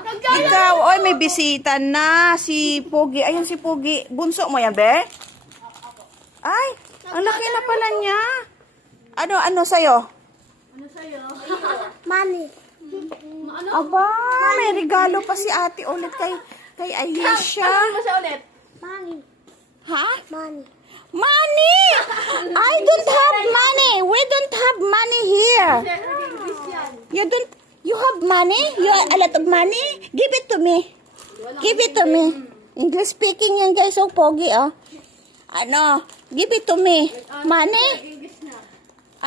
Ikaw, oy, may bisita na. Si Pogi. Ayun si Pogi. Bunso mo yan, be? Ay, ang laki na pala niya. Ano sa'yo? Ano sa'yo? Money. Ano? Aba, may regalo pa si ate ulit kay Ayesha. Ano ba siya ulit? Money. Ha? Money. Money! I don't have money. We don't have money here. English yan. You have money? You have a lot of money? Give it to me. Give it to me. English speaking yan guys, so pogi oh. Give it to me. Money? English na.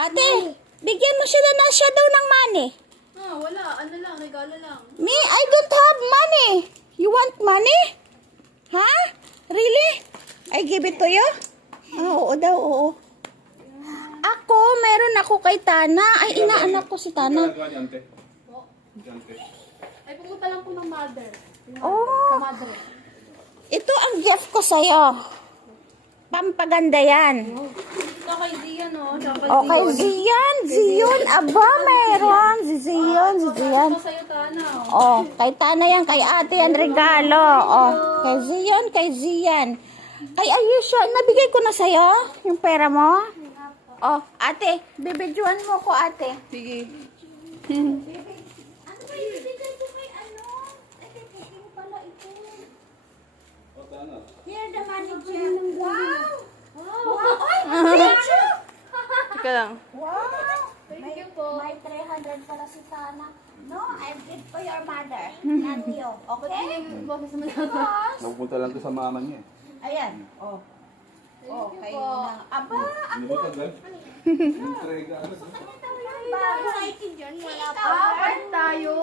Ate, bigyan mo siya daw ng money. Wala. Ano lang, regalo lang. Me, I don't have money. You want money? Ha? Really? I give it to you? Oo daw, oo. Ako, meron ako kay Tana. Ay, inaanak ko si Tana. Ay, pumunta lang po ng mother. Oh, Kamadre. ito ang gift ko sa'yo. Pampaganda yan. Ito kay Zian, oh. Okay, Zion. Aba, meron. Zion. Ito sa'yo, Tana. Oh, kay Tana yan, kay ate yan regalo. Oh, kay Zian. Kay Ayesha, nabigay ko na sa'yo yung pera mo. Oh, ate, bibidyoan mo ko, ate. Sige. Ano ba yung bigay ko kay ano? Ate, pwede pala ito. Here the manager. Wow! Wow! Ay! Picture! Teka lang. Wow! Thank you po. May 300 pala si Tana. No, I did for your mother. Not you. Okay? Yung boses mo na. Boss. Napupunta lang to sa mama niya. Ayan, oh. Oh, Thank you kayo po. na. Aba, Nilutag ba? Entrega. Bago ay dyan, wala pa. Part tayo.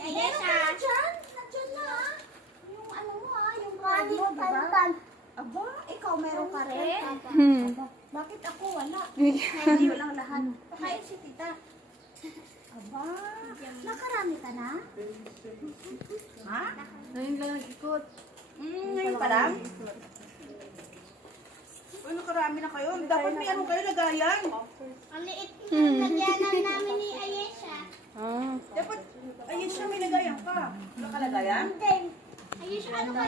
Ayan na. Nandiyan na. Yung ano mo yung card mo, diba? aba, ikaw meron ka rin. Aba, bakit ako wala? Hindi mo lang lahat. Kaya si tita. Aba, Nakarami ka na? ha? Ngayon lang nag-ikot. Ngayon pa lang? Ano, karami na kayo? Dapat may ano kayo, lagayan. Ang liit yung nagyanan namin ni Ayesha. Dapat, ayun siya, may lagayan ka. Wala ka lagayan? Then, Ayesha, ano ba